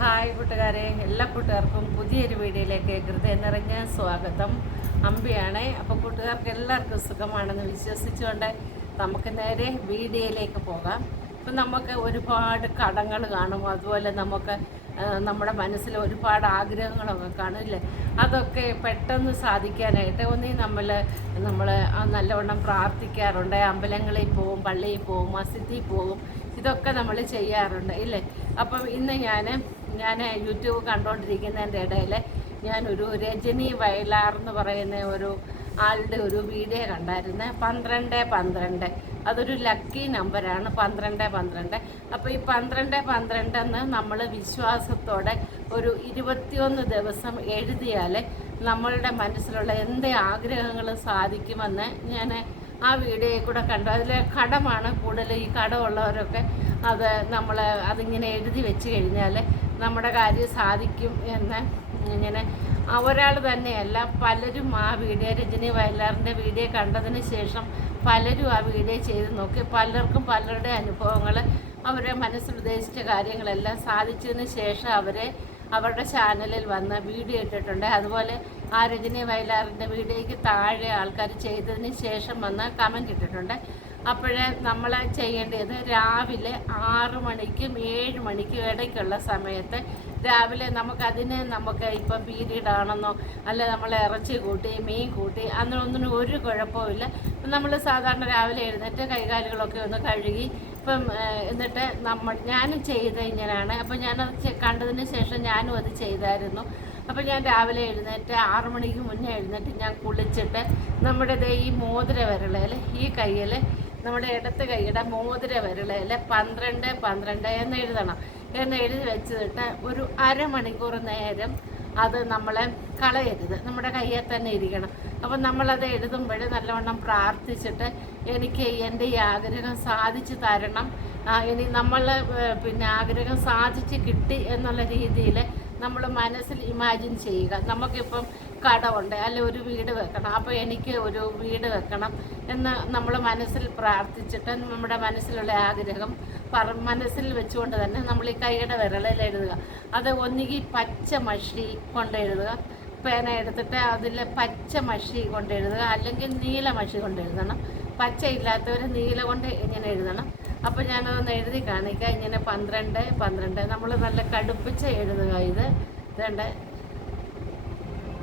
Hi കൂട്ടുകാരെ എല്ലാ കൂട്ടുകാർക്കും പുതിയൊരു വീഡിയോയിലേക്ക് ഹൃദയം നിറഞ്ഞ സ്വാഗതം. അമ്പിയാണ്. അപ്പോൾ കൂട്ടുകാർക്ക് എല്ലാവർക്കും സുഖമാണെന്ന് വിശ്വസിച്ചുകൊണ്ട് നമുക്ക് നേരെ വീഡിയോയിലേക്ക് പോകാം. ഇപ്പം നമുക്ക് ഒരുപാട് കടങ്ങൾ കാണും. അതുപോലെ നമുക്ക് നമ്മുടെ മനസ്സിൽ ഒരുപാട് ആഗ്രഹങ്ങളൊക്കെ കാണും ഇല്ലേ? അതൊക്കെ പെട്ടെന്ന് സാധിക്കാനായിട്ട് ഒന്നീ നമ്മൾ നമ്മൾ നല്ലവണ്ണം പ്രാർത്ഥിക്കാറുണ്ട്. അമ്പലങ്ങളിൽ പോവും പള്ളിയിൽ പോവും മസ്ജിദിൽ പോവും. ഇതൊക്കെ നമ്മൾ ചെയ്യാറുണ്ട് ഇല്ലേ? അപ്പം ഇന്ന് ഞാൻ ഞാൻ യൂട്യൂബ് കണ്ടുകൊണ്ടിരിക്കുന്നതിന്റെ ഇടയിൽ ഞാനൊരു രജനി വയലാർ എന്ന് പറയുന്ന ഒരു ആളുടെ ഒരു വീഡിയോ കണ്ടായിരുന്നു. പന്ത്രണ്ട് പന്ത്രണ്ട്. അതൊരു ലക്കി നമ്പറാണ്. പന്ത്രണ്ട് പന്ത്രണ്ട്. അപ്പോൾ ഈ പന്ത്രണ്ട് പന്ത്രണ്ട് എന്ന് നമ്മൾ വിശ്വാസത്തോടെ ഒരു ഇരുപത്തിയൊന്ന് ദിവസം എഴുതിയാൽ നമ്മളുടെ മനസ്സിലുള്ള എന്ത് ആഗ്രഹങ്ങൾ സാധിക്കുമെന്ന് ഞാൻ ആ വീഡിയോയിൽ കൂടെ കണ്ടു. അതിൽ കടമാണ് കൂടുതൽ ഈ കടമുള്ളവരൊക്കെ അത് നമ്മൾ അതിങ്ങനെ എഴുതി വെച്ച് കഴിഞ്ഞാൽ നമ്മുടെ കാര്യം സാധിക്കും എന്ന് ഇങ്ങനെ. ഒരാൾ തന്നെയല്ല പലരും ആ വീഡിയോ രജനി വയലാറിന്റെ വീഡിയോ കണ്ടതിന് ശേഷം പലരും ആ വീഡിയോ ചെയ്ത് നോക്കി. പലർക്കും പലരുടെ അനുഭവങ്ങൾ അവരെ മനസ്സിൽ ഉദ്ദേശിച്ച കാര്യങ്ങളെല്ലാം സാധിച്ചതിന് ശേഷം അവരെ അവരുടെ ചാനലിൽ വന്ന് വീഡിയോ ഇട്ടിട്ടുണ്ട്. അതുപോലെ ആ രജനി വയലാറിന്റെ വീഡിയോയ്ക്ക് താഴെ ആൾക്കാർ ചെയ്തതിന് ശേഷം വന്ന് കമന്റ് ഇട്ടിട്ടുണ്ട്. അപ്പോഴേ നമ്മൾ ചെയ്യേണ്ടത് രാവിലെ ആറ് മണിക്കും ഏഴ് മണിക്കും ഇടയ്ക്കുള്ള സമയത്ത് രാവിലെ നമുക്കതിന് നമുക്ക് ഇപ്പം പീരീഡ് ആണെന്നോ അല്ല നമ്മൾ ഇറച്ചി കൂട്ടി മീൻ കൂട്ടി അന്നൊന്നിനും ഒരു കുഴപ്പമില്ല നമ്മൾ സാധാരണ രാവിലെ എഴുന്നേറ്റ് കൈകാലുകളൊക്കെ ഒന്ന് കഴുകി ഇപ്പം എന്നിട്ട് നമ്മൾ ഞാനും ചെയ്ത് ഇങ്ങനെയാണ്. അപ്പം ഞാനത് കണ്ടതിന് ശേഷം ഞാനും അത് ചെയ്തായിരുന്നു. അപ്പം ഞാൻ രാവിലെ എഴുന്നേറ്റ് ആറ് മണിക്ക് മുന്നേ എഴുന്നേറ്റ് ഞാൻ കുളിച്ചിട്ട് നമ്മുടെ ഈ മോതിര വിരളയിൽ ഈ കയ്യിൽ നമ്മുടെ ഇടത്ത് കൈയുടെ മോതിര വിരളയിൽ പന്ത്രണ്ട് പന്ത്രണ്ട് എന്ന് എഴുതണം. എന്ന് എഴുതി വെച്ചിട്ട് ഒരു അരമണിക്കൂർ നേരം അത് നമ്മളെ കളയരുത്. നമ്മുടെ കയ്യിൽ തന്നെ ഇരിക്കണം. അപ്പം നമ്മളത് എഴുതുമ്പോൾ നല്ലവണ്ണം പ്രാർത്ഥിച്ചിട്ട് എനിക്ക് എന്റെ ഈ ആഗ്രഹം സാധിച്ചു തരണം. ഇനി നമ്മൾ പിന്നെ ആഗ്രഹം സാധിച്ച് കിട്ടി എന്നുള്ള രീതിയിൽ നമ്മൾ മനസ്സിൽ ഇമാജിൻ ചെയ്യുക. നമുക്കിപ്പം കടമുണ്ട് അല്ലെ ഒരു വീട് വെക്കണം അപ്പോൾ എനിക്ക് ഒരു വീട് വെക്കണം എന്ന് നമ്മൾ മനസ്സിൽ പ്രാർത്ഥിച്ചിട്ട് നമ്മുടെ മനസ്സിലുള്ള ആഗ്രഹം പറ മനസ്സിൽ വെച്ചുകൊണ്ട് തന്നെ നമ്മൾ ഈ കൈയുടെ വിരളിൽ എഴുതുക. അത് ഒന്നുകിൽ പച്ച മഷി കൊണ്ട് എഴുതുക പേന എടുത്തിട്ട് അതിൽ പച്ച മഷി കൊണ്ട് എഴുതുക അല്ലെങ്കിൽ നീല മഷി കൊണ്ട് എഴുതണം. പച്ച ഇല്ലാത്തവർ നീല കൊണ്ട് ഇങ്ങനെ എഴുതണം. അപ്പോൾ ഞാനതൊന്ന് എഴുതി കാണിക്കാം. ഇങ്ങനെ പന്ത്രണ്ട് പന്ത്രണ്ട്. നമ്മൾ നല്ല കടുപ്പിച്ച് എഴുതുക ഇത്. ഇതുണ്ട്?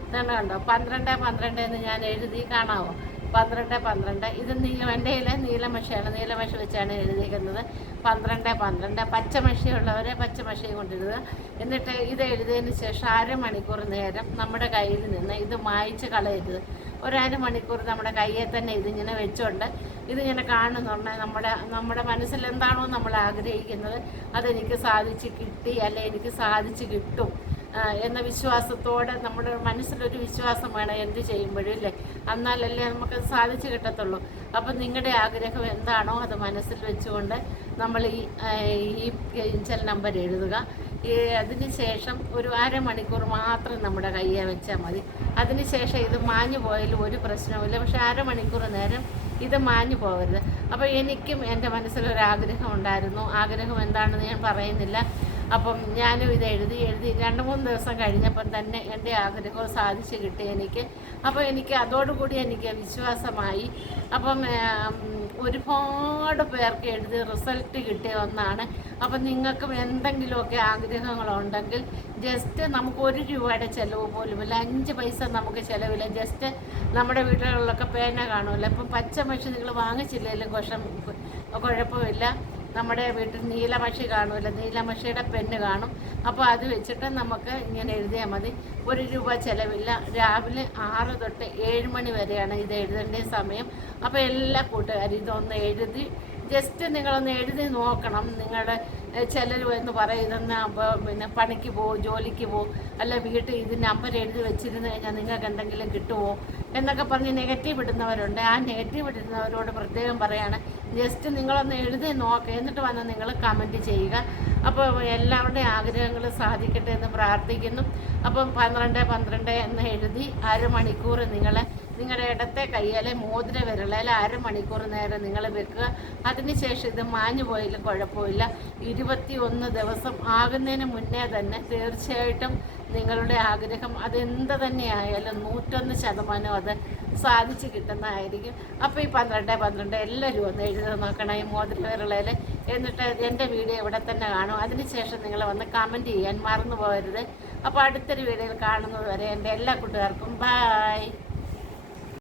ഇതാണ് ഉണ്ടോ പന്ത്രണ്ട് പന്ത്രണ്ട് എന്ന് ഞാൻ എഴുതി കാണാവോ? പന്ത്രണ്ട് പന്ത്രണ്ട്. ഇത് കയ്യിൽ നീലമഷിയാണ് നീലമഷ വെച്ചാണ് എഴുതിയിരിക്കുന്നത് പന്ത്രണ്ട് പന്ത്രണ്ട്. പച്ചമഷിയുള്ളവരെ പച്ചമഷി കൊണ്ടിരുന്നത് എന്നിട്ട് ഇത് എഴുതിയതിന് ശേഷം അരമണിക്കൂർ നേരം നമ്മുടെ കയ്യിൽ നിന്ന് ഇത് മായ്ച്ച് കളയരുത്. ഒരു അരമണിക്കൂർ നമ്മുടെ കയ്യിൽ തന്നെ ഇതിങ്ങനെ വെച്ചുകൊണ്ട് ഇതിങ്ങനെ കാണുന്നുണ്ട് നമ്മുടെ നമ്മുടെ മനസ്സിൽ എന്താണോ നമ്മൾ ആഗ്രഹിക്കുന്നത് അതെനിക്ക് സാധിച്ച് കിട്ടി അല്ലെ എനിക്ക് സാധിച്ച് കിട്ടും. എന്ന വിശ്വാസത്തോടെ നമ്മുടെ മനസ്സിലൊരു വിശ്വാസം വേണം എന്ത് ചെയ്യുമ്പോഴും അല്ലേ എന്നാലല്ലേ നമുക്കത് സാധിച്ചു കിട്ടത്തുള്ളൂ. അപ്പം നിങ്ങളുടെ ആഗ്രഹം എന്താണോ അത് മനസ്സിൽ വെച്ചുകൊണ്ട് നമ്മൾ ഈ ഈ ചില നമ്പർ എഴുതുക. ഈ അതിന് ശേഷം ഒരു അരമണിക്കൂർ മാത്രം നമ്മുടെ കയ്യെ വെച്ചാൽ മതി. അതിന് ശേഷം ഇത് മാഞ്ഞു പോയാലും ഒരു പ്രശ്നവുമില്ല. പക്ഷെ അരമണിക്കൂർ നേരം ഇത് മാഞ്ഞു പോകരുത്. അപ്പോൾ എനിക്കും എന്റെ മനസ്സിലൊരാഗ്രഹം ഉണ്ടായിരുന്നു. ആഗ്രഹം എന്താണെന്ന് ഞാൻ പറയുന്നില്ല. അപ്പം ഞാനും ഇത് എഴുതി എഴുതി രണ്ട് മൂന്ന് ദിവസം കഴിഞ്ഞപ്പം തന്നെ എന്റെ ആഗ്രഹവും സാധിച്ചു കിട്ടി എനിക്ക്. അപ്പോൾ എനിക്ക് അതോടുകൂടി എനിക്ക് വിശ്വാസമായി. അപ്പം ഒരുപാട് പേർക്ക് എഴുതി റിസൾട്ട് കിട്ടിയ ഒന്നാണ്. അപ്പം നിങ്ങൾക്കും എന്തെങ്കിലുമൊക്കെ ആഗ്രഹങ്ങളുണ്ടെങ്കിൽ ജസ്റ്റ് നമുക്ക് ഒരു രൂപയുടെ ചിലവ് പോലുമില്ല അഞ്ച് പൈസ നമുക്ക് ചിലവില്ല. ജസ്റ്റ് നമ്മുടെ വീടുകളിലൊക്കെ പേന കാണുമല്ലോ. ഇപ്പം പച്ചമഷി നിങ്ങൾ വാങ്ങിച്ചില്ലെങ്കിലും കുഷം കുഴപ്പമില്ല. നമ്മുടെ വീട്ടിൽ നീലമഷി കാണുമല്ലോ നീലമഷിയുടെ പെണ്ണ് കാണും. അപ്പോൾ അത് വെച്ചിട്ട് നമുക്ക് ഇങ്ങനെ എഴുതിയാൽ മതി. ഒരു രൂപ ചിലവില്ല. രാവിലെ ആറ് തൊട്ട് ഏഴ് മണി വരെയാണ് ഇത് എഴുതേണ്ട സമയം. അപ്പോൾ എല്ലാ കൂട്ടുകാരും ഇതൊന്ന് എഴുതി ജസ്റ്റ് നിങ്ങളൊന്ന് എഴുതി നോക്കണം. നിങ്ങളുടെ ചിലർ എന്ന് പറയുന്ന പിന്നെ പണിക്ക് പോകും ജോലിക്ക് പോകും അല്ല വീട്ടിൽ ഇത് നമ്പർ എഴുതി വെച്ചിരുന്ന് കഴിഞ്ഞാൽ നിങ്ങൾക്ക് എന്തെങ്കിലും കിട്ടുമോ എന്നൊക്കെ പറഞ്ഞ് നെഗറ്റീവ് ഇടുന്നവരുണ്ട്. ആ നെഗറ്റീവ് ഇടുന്നവരോട് പ്രത്യേകം പറയാണ് ജസ്റ്റ് നിങ്ങളൊന്ന് എഴുതി നോക്കുക എന്നിട്ട് വന്ന് നിങ്ങൾ കമന്റ് ചെയ്യുക. അപ്പോൾ എല്ലാവരുടെയും ആഗ്രഹങ്ങൾ സാധിക്കട്ടെ എന്ന് പ്രാർത്ഥിക്കുന്നു. അപ്പം പന്ത്രണ്ട് പന്ത്രണ്ട് എന്ന് എഴുതി അരമണിക്കൂർ നിങ്ങൾ നിങ്ങളുടെ ഇടത്തെ കയ്യിലെ മോതിര വിരളയിൽ അരമണിക്കൂർ നേരം നിങ്ങൾ വെക്കുക. അതിനുശേഷം ഇത് മാഞ്ഞു പോയാലും കുഴപ്പമില്ല. ഇരുപത്തി ഒന്ന് ദിവസം ആകുന്നതിന് മുന്നേ തന്നെ തീർച്ചയായിട്ടും നിങ്ങളുടെ ആഗ്രഹം അതെന്ത് തന്നെയായാലും നൂറ്റൊന്ന് ശതമാനം അത് സാധിച്ചു കിട്ടുന്നതായിരിക്കും. അപ്പോൾ ഈ പന്ത്രണ്ട് പന്ത്രണ്ട് എല്ലാവരും ഒന്ന് എഴുതി നോക്കണം ഈ മോതിര വിരളയിൽ എന്നിട്ട് എന്റെ വീഡിയോ ഇവിടെ തന്നെ കാണും. അതിനുശേഷം നിങ്ങൾ വന്ന് കമന്റ് ചെയ്യാൻ മറന്നു പോകരുത്. അപ്പോൾ അടുത്തൊരു വീഡിയോയിൽ കാണുന്നത് വരെ എന്റെ എല്ലാ കൂട്ടുകാർക്കും ബായ്